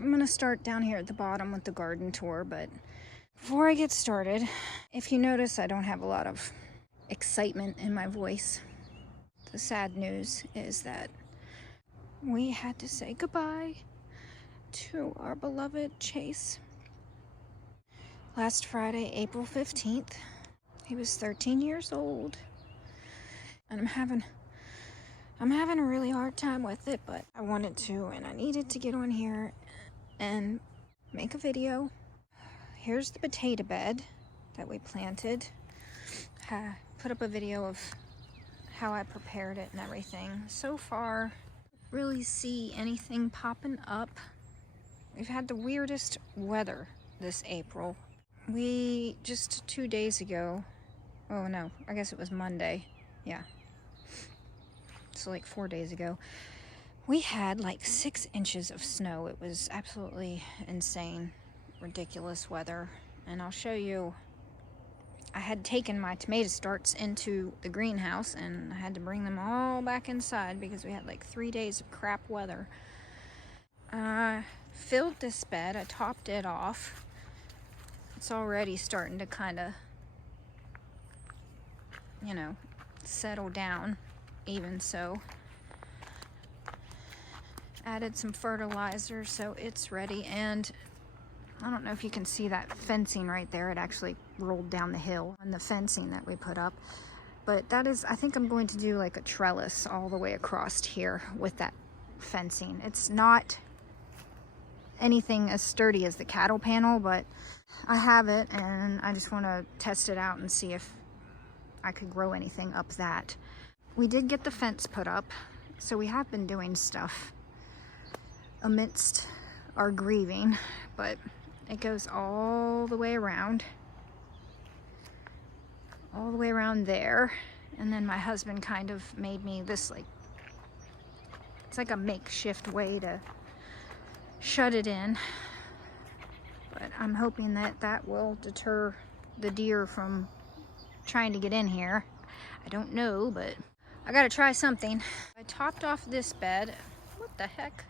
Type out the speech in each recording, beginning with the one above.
I'm gonna start down here at the bottom with the garden tour, but before I get started, if you notice, I don't have a lot of excitement in my voice. The sad news is that we had to say goodbye to our beloved Chase. Last Friday, April 15th, he was 13 years old, and I'm having a really hard time with it, but I wanted to, and I needed to get on here and make a video. Here's the potato bed that we planted. Put up a video of how I prepared it and everything. So far, really see anything popping up. We've had the weirdest weather this April. We just 2 days ago, oh no, I guess it was Monday, yeah. So like 4 days ago, we had like 6 inches of snow. It was absolutely insane, ridiculous weather. And I'll show you, I had taken my tomato starts into the greenhouse and I had to bring them all back inside because we had like 3 days of crap weather. I filled this bed, I topped it off. It's already starting to kind of, you know, settle down, even so. Added some fertilizer, so it's ready. And I don't know if you can see that fencing right there. It actually rolled down the hill on the fencing that we put up. But that is, I think I'm going to do like a trellis all the way across here with that fencing. It's not anything as sturdy as the cattle panel, but I have it and I just want to test it out and see if I could grow anything up that. We did get the fence put up, so we have been doing stuff amidst our grieving, but it goes all the way around there. And then my husband kind of made me this, like, it's like a makeshift way to shut it in, but I'm hoping that that will deter the deer from trying to get in here. I don't know, but I gotta try something. I topped off this bed. What the heck?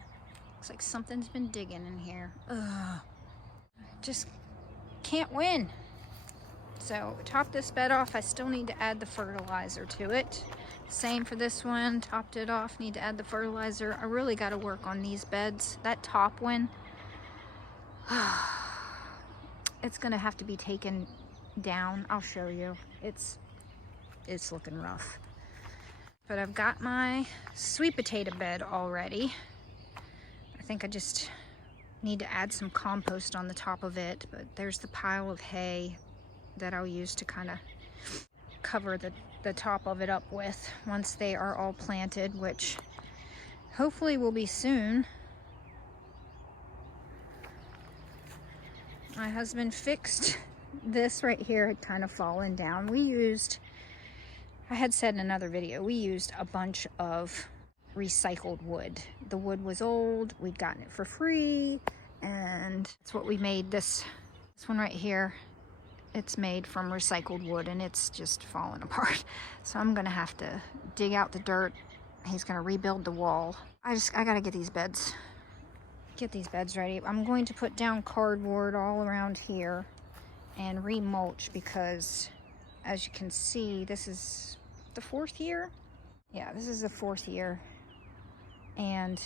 Looks like something's been digging in here. Ugh. Just can't win. So top this bed off. I still need to add the fertilizer to it. Same for this one. Topped it off. Need to add the fertilizer. I really got to work on these beds. That top one, it's gonna have to be taken down. I'll show you. It's looking rough. But I've got my sweet potato bed already. I think I just need to add some compost on the top of it, but there's the pile of hay that I'll use to kind of cover the top of it up with once they are all planted, which hopefully will be soon. My husband fixed this right here. Had kind of fallen down. I had said in another video, we used a bunch of recycled wood. The wood was old, we'd gotten it for free, and that's what we made this one right here. It's made from recycled wood and it's just falling apart. So I'm gonna have to dig out the dirt. He's gonna rebuild the wall. I gotta get these beds ready. I'm going to put down cardboard all around here and remulch because, as you can see, this is the 4th year. Yeah, this is the 4th year. And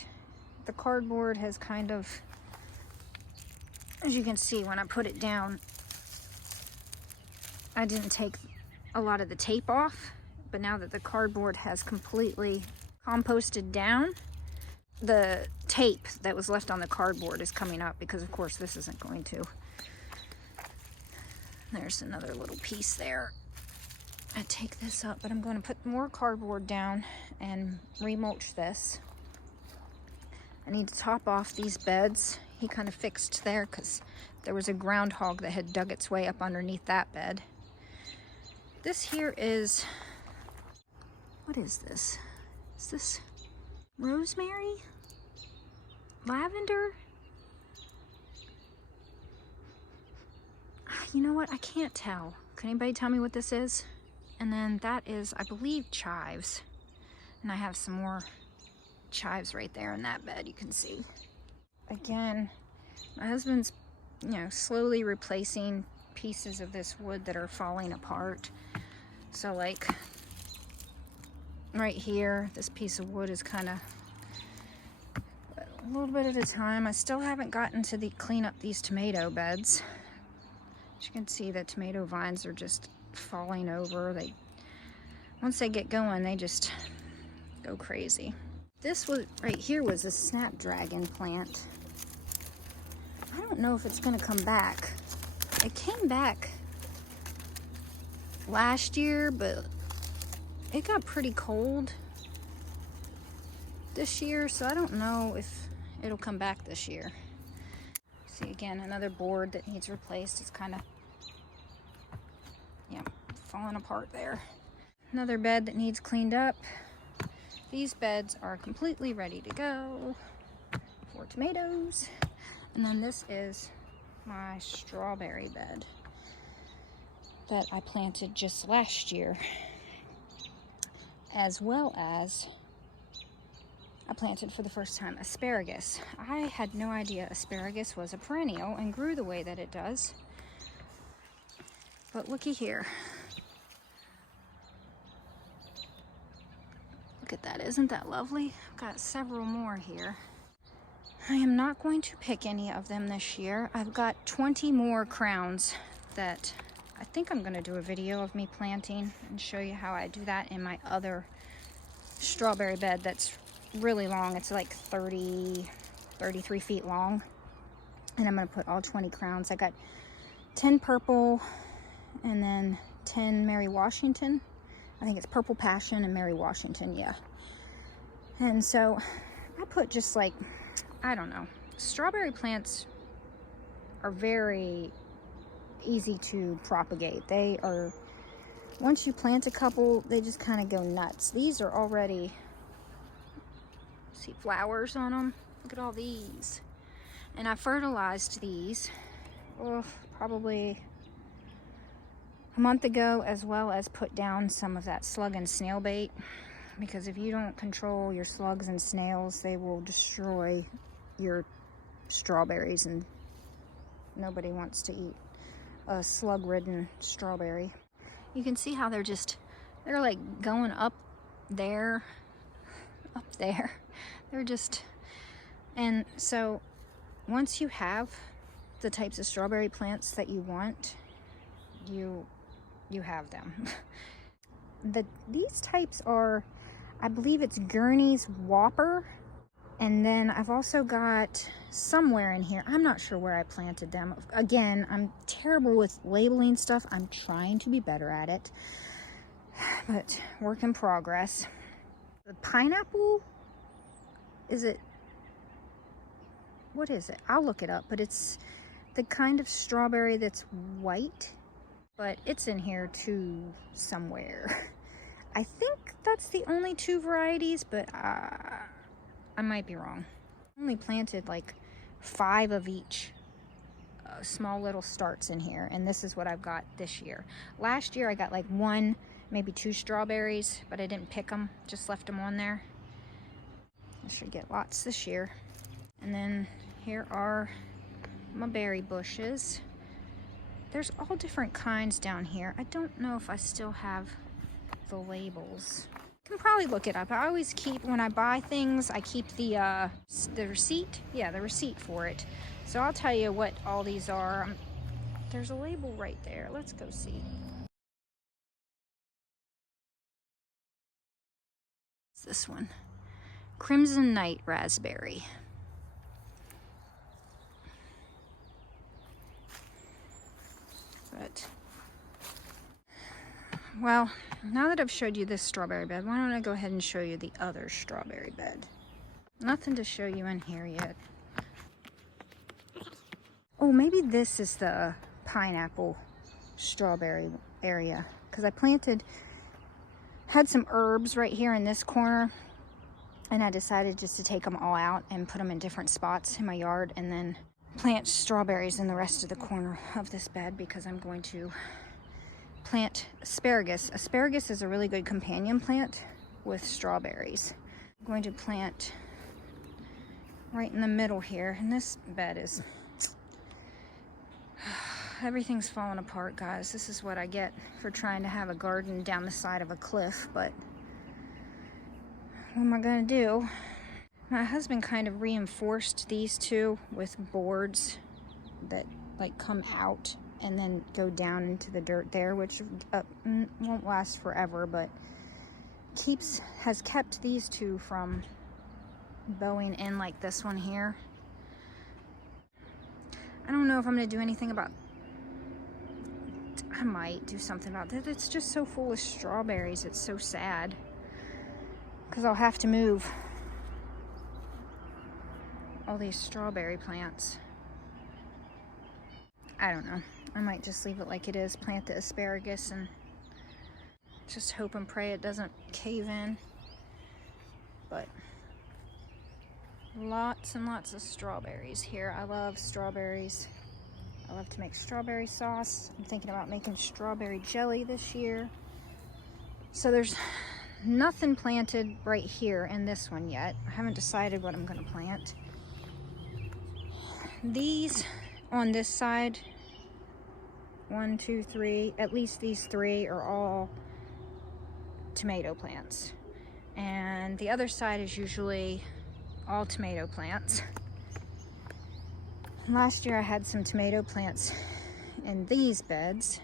the cardboard has kind of, as you can see when I put it down, I didn't take a lot of the tape off, but now that the cardboard has completely composted down, the tape that was left on the cardboard is coming up because of course this isn't going to. There's another little piece there. I take this up, but I'm going to put more cardboard down and remulch this. I need to top off these beds. He kind of fixed there because there was a groundhog that had dug its way up underneath that bed. This here is, what is this? Is this rosemary? Lavender? You know what? I can't tell. Can anybody tell me what this is? And then that is, I believe, chives. And I have some more chives right there in that bed, you can see. Again, My husband's, you know, slowly replacing pieces of this wood that are falling apart. So like right here, this piece of wood is kind of a little bit at a time. I still haven't gotten to clean up these tomato beds. As you can see, the tomato vines are just falling over. Once they get going, they just go crazy. This was right here was a snapdragon plant. I don't know if it's gonna come back. It came back last year, but it got pretty cold this year, so I don't know if it'll come back this year. See, again, another board that needs replaced. It's kind of, yeah, falling apart there. Another bed that needs cleaned up. These beds are completely ready to go for tomatoes. And then this is my strawberry bed that I planted just last year, as well as I planted for the first time asparagus. I had no idea asparagus was a perennial and grew the way that it does. But looky here. Look at that, isn't that lovely? I've got several more here. I am not going to pick any of them this year. I've got 20 more crowns that I think I'm gonna do a video of me planting and show you how I do that in my other strawberry bed that's really long. It's like 33 feet long. And I'm gonna put all 20 crowns. I got 10 purple and then 10 Mary Washington. I think it's Purple Passion and Mary Washington, yeah. And so I put just like, I don't know. Strawberry plants are very easy to propagate. They are, once you plant a couple, they just kind of go nuts. These are already, see flowers on them. Look at all these. And I fertilized these, probably a month ago, as well as put down some of that slug and snail bait. Because if you don't control your slugs and snails, they will destroy your strawberries, and nobody wants to eat a slug-ridden strawberry. You can see how they're like going up there. They're just, and so once you have the types of strawberry plants that you want, you have them. These types are, I believe it's Gurney's Whopper. And then I've also got somewhere in here, I'm not sure where I planted them. Again, I'm terrible with labeling stuff. I'm trying to be better at it, but work in progress. The pineapple, what is it? I'll look it up, but it's the kind of strawberry that's white, but it's in here too somewhere. I think that's the only two varieties, but I might be wrong. I only planted like 5 of each small little starts in here, and this is what I've got this year. Last year I got like 1, maybe 2 strawberries, but I didn't pick them, just left them on there. I should get lots this year. And then here are my berry bushes. There's all different kinds down here. I don't know if I still have the labels. Can probably look it up. I always keep, when I buy things, I keep the receipt. Yeah, the receipt for it. So I'll tell you what all these are. There's a label right there. Let's go see. It's this one. Crimson Night Raspberry. But, well, now that I've showed you this strawberry bed, why don't I go ahead and show you the other strawberry bed? Nothing to show you in here yet. Oh, maybe this is the pineapple strawberry area, because I had some herbs right here in this corner, and I decided just to take them all out and put them in different spots in my yard, and then plant strawberries in the rest of the corner of this bed, because I'm going to plant asparagus. Asparagus is a really good companion plant with strawberries. I'm going to plant right in the middle here, and this bed is Everything's falling apart, guys. This is what I get for trying to have a garden down the side of a cliff, but what am I gonna do? My husband kind of reinforced these two with boards that like come out and then go down into the dirt there, which won't last forever, but has kept these two from bowing in like this one here. I don't know if I'm gonna do anything about, I might do something about this. It's just so full of strawberries. It's so sad because I'll have to move all these strawberry plants. I don't know. I might just leave it like it is, plant the asparagus, and just hope and pray it doesn't cave in. But lots and lots of strawberries here. I love strawberries. I love to make strawberry sauce. I'm thinking about making strawberry jelly this year. So there's nothing planted right here in this one yet. I haven't decided what I'm going to plant. These on this side, 1, 2, 3, at least these 3 are all tomato plants. And the other side is usually all tomato plants. Last year I had some tomato plants in these beds.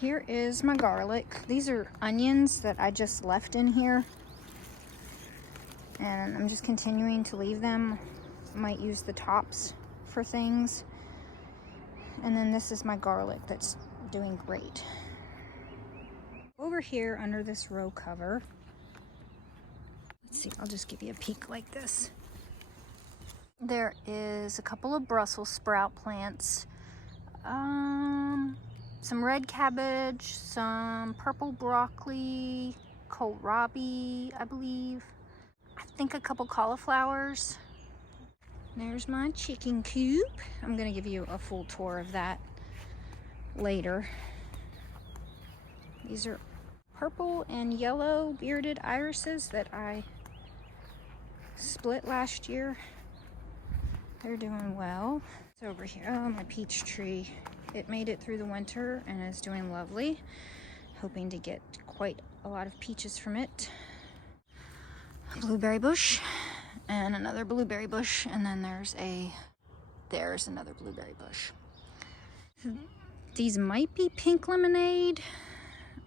Here is my garlic. These are onions that I just left in here, and I'm just continuing to leave them. I might use the tops for things. And then this is my garlic that's doing great. Over here under this row cover, let's see, I'll just give you a peek like this. There is a couple of Brussels sprout plants, some red cabbage, some purple broccoli, kohlrabi, I believe. I think a couple cauliflowers. There's my chicken coop. I'm gonna give you a full tour of that later. These are purple and yellow bearded irises that I split last year. They're doing well. It's over here. Oh, my peach tree. It made it through the winter and is doing lovely. Hoping to get quite a lot of peaches from it. A blueberry bush and another blueberry bush, and then there's another blueberry bush. These might be pink lemonade.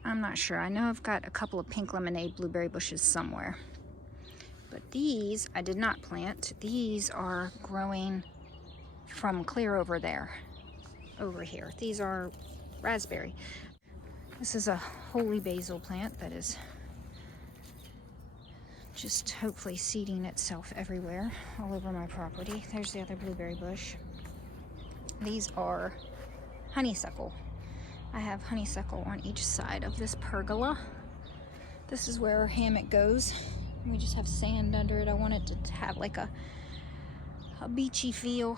I'm not sure. I know I've got a couple of pink lemonade blueberry bushes somewhere. But these I did not plant. These are growing from clear over there, over here. These are raspberry. This is a holy basil plant that is just hopefully seeding itself everywhere, all over my property. There's the other blueberry bush. These are honeysuckle. I have honeysuckle on each side of this pergola. This is where our hammock goes. We just have sand under it. I want it to have like a beachy feel.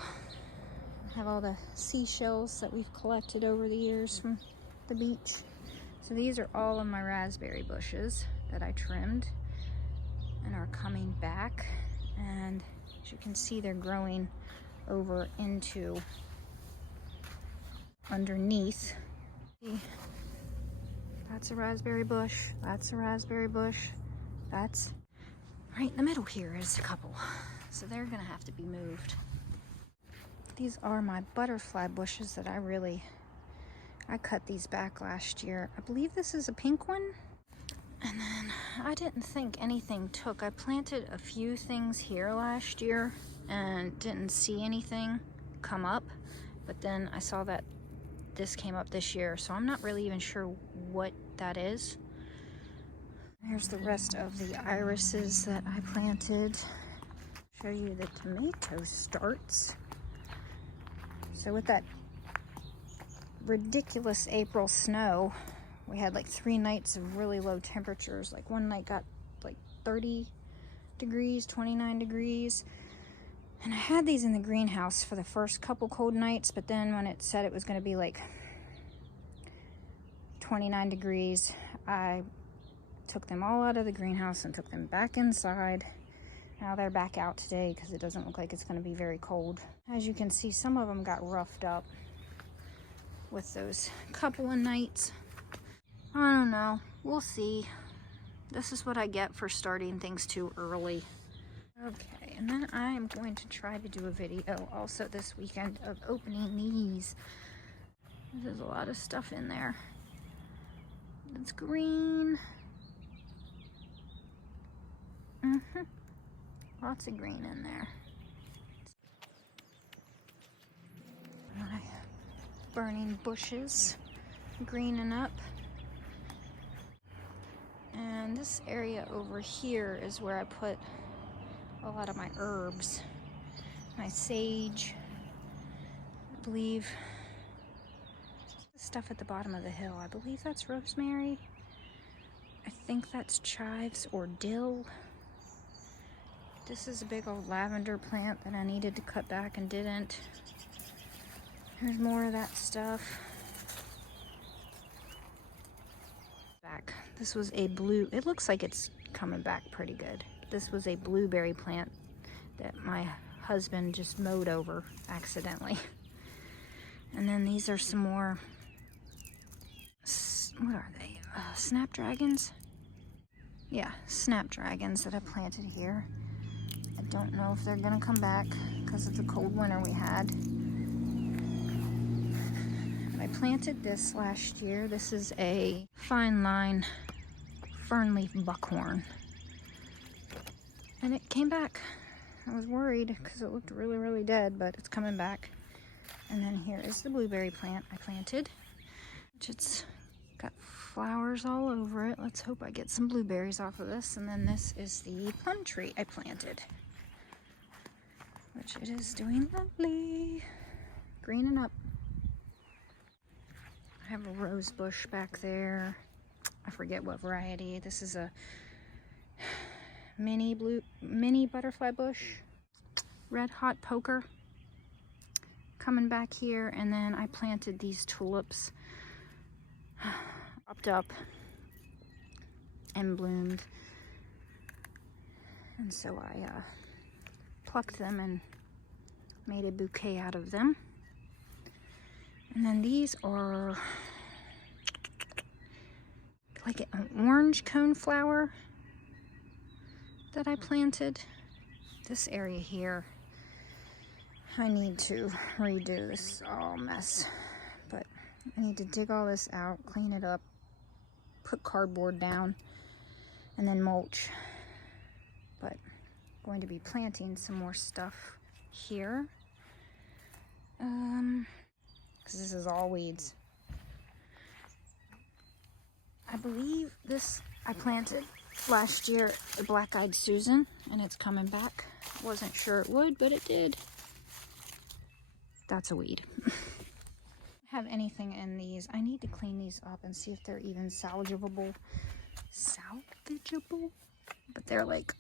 Have all the seashells that we've collected over the years from the beach. So these are all of my raspberry bushes that I trimmed and are coming back. And as you can see, they're growing over into underneath. That's a raspberry bush. That's a raspberry bush. That's right in the middle here is a couple. So they're gonna have to be moved. These are my butterfly bushes that I cut these back last year. I believe this is a pink one. And then I didn't think anything took. I planted a few things here last year and didn't see anything come up. But then I saw that this came up this year, so I'm not really even sure what that is. Here's the rest of the irises that I planted. Show you the tomato starts. So with that ridiculous April snow, we had like 3 nights of really low temperatures. Like one night got like 30 degrees, 29 degrees. And I had these in the greenhouse for the first couple cold nights, but then when it said it was going to be like 29 degrees, I took them all out of the greenhouse and took them back inside. Now they're back out today because it doesn't look like it's going to be very cold. As you can see, some of them got roughed up. with those couple of nights. I don't know. We'll see. This is what I get for starting things too early. Okay, and then I am going to try to do a video also this weekend of opening these. There's a lot of stuff in there. It's green. Lots of green in there. My burning bushes greening up. And this area over here is where I put a lot of my herbs. My sage, I believe. Stuff at the bottom of the hill. I believe that's rosemary. I think that's chives or dill. This is a big old lavender plant that I needed to cut back and didn't. There's more of that stuff. Back. This was a blue, it looks like it's coming back pretty good. This was a blueberry plant that my husband just mowed over accidentally. And then these are some more, what are they? Snapdragons? Yeah, snapdragons that I planted here. I don't know if they're gonna come back because of the cold winter we had. I planted this last year. This is a fine line fernleaf buckhorn. And it came back. I was worried because it looked really, really dead, but it's coming back. And then here is the blueberry plant I planted, which it's got flowers all over it. Let's hope I get some blueberries off of this. And then this is the plum tree I planted, which it is doing lovely, greening up. I have a rose bush back there. I forget what variety. This is a mini butterfly bush. Red hot poker coming back here. And then I planted these tulips, popped up and bloomed. And so I plucked them and made a bouquet out of them. And then these are like an orange cone flower that I planted. This area here, I need to redo. This is all a mess. But I need to dig all this out, clean it up, put cardboard down, and then mulch. But I'm going to be planting some more stuff here. Because this is all weeds. I believe this I planted last year, the black-eyed Susan, and it's coming back. Wasn't sure it would, but it did. That's a weed. Have anything in these. I need to clean these up and see if they're even salvageable. Salvageable? But they're like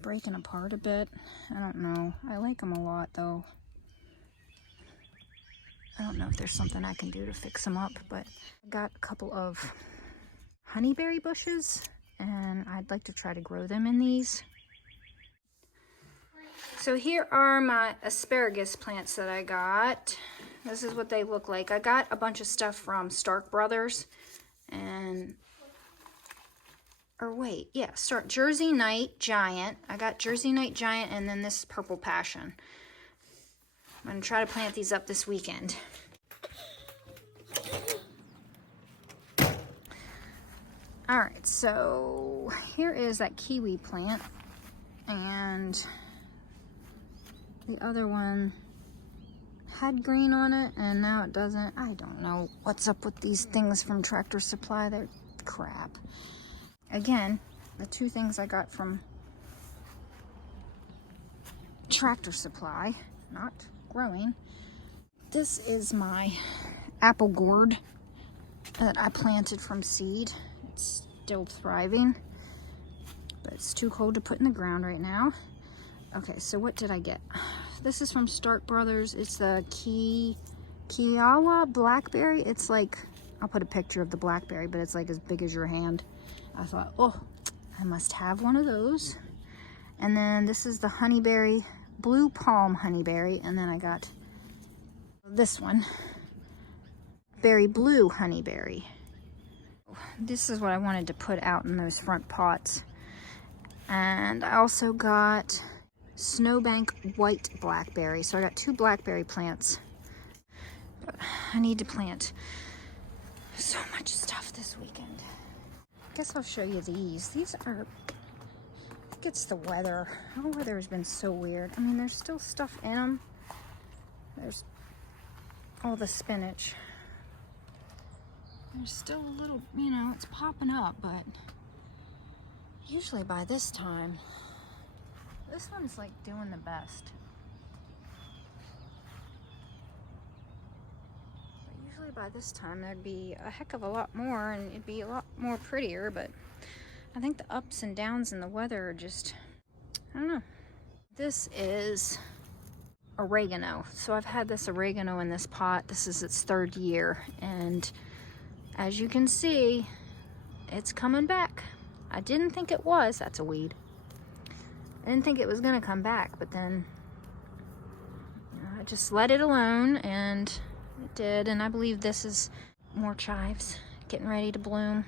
breaking apart a bit. I don't know. I like them a lot though. I don't know if there's something I can do to fix them up, but I got a couple of honeyberry bushes and I'd like to try to grow them in these. So here are my asparagus plants that I got. This is what they look like. I got a bunch of stuff from Stark Brothers and, or wait, yeah, Jersey Night Giant. I got Jersey Night Giant and then this Purple Passion. I'm going to try to plant these up this weekend. Alright, so here is that kiwi plant. And the other one had green on it and now it doesn't. I don't know what's up with these things from Tractor Supply. They're crap. Again, the two things I got from Tractor Supply, not growing. This is my apple gourd that I planted from seed. It's still thriving, but it's too cold to put in the ground right now. Okay, so what did I get? This is from Stark Brothers. It's the Kiowa BlackBerry. It's like, I'll put a picture of the blackberry, but it's like as big as your hand. I thought, oh, I must have one of those. And then this is the Honeyberry, Blue Palm Honeyberry, and then I got this one. Raspberry Blue Honeyberry. This is what I wanted to put out in those front pots. And I also got Snowbank White Blackberry. So I got 2 blackberry plants. But I need to plant so much stuff this weekend. I guess I'll show you these. These are, I think it's the weather. Our weather has been so weird. I mean, there's still stuff in them. There's all the spinach. There's still a little, you know, it's popping up, but usually by this time, this one's like doing the best. But usually by this time, there'd be a heck of a lot more and it'd be a lot more prettier, but I think the ups and downs in the weather are just, I don't know. This is oregano. So I've had this oregano in this pot. This is its 3rd year, and as you can see, it's coming back. I didn't think it was. That's a weed. I didn't think it was gonna come back, but then I just let it alone and it did. And I believe this is more chives getting ready to bloom.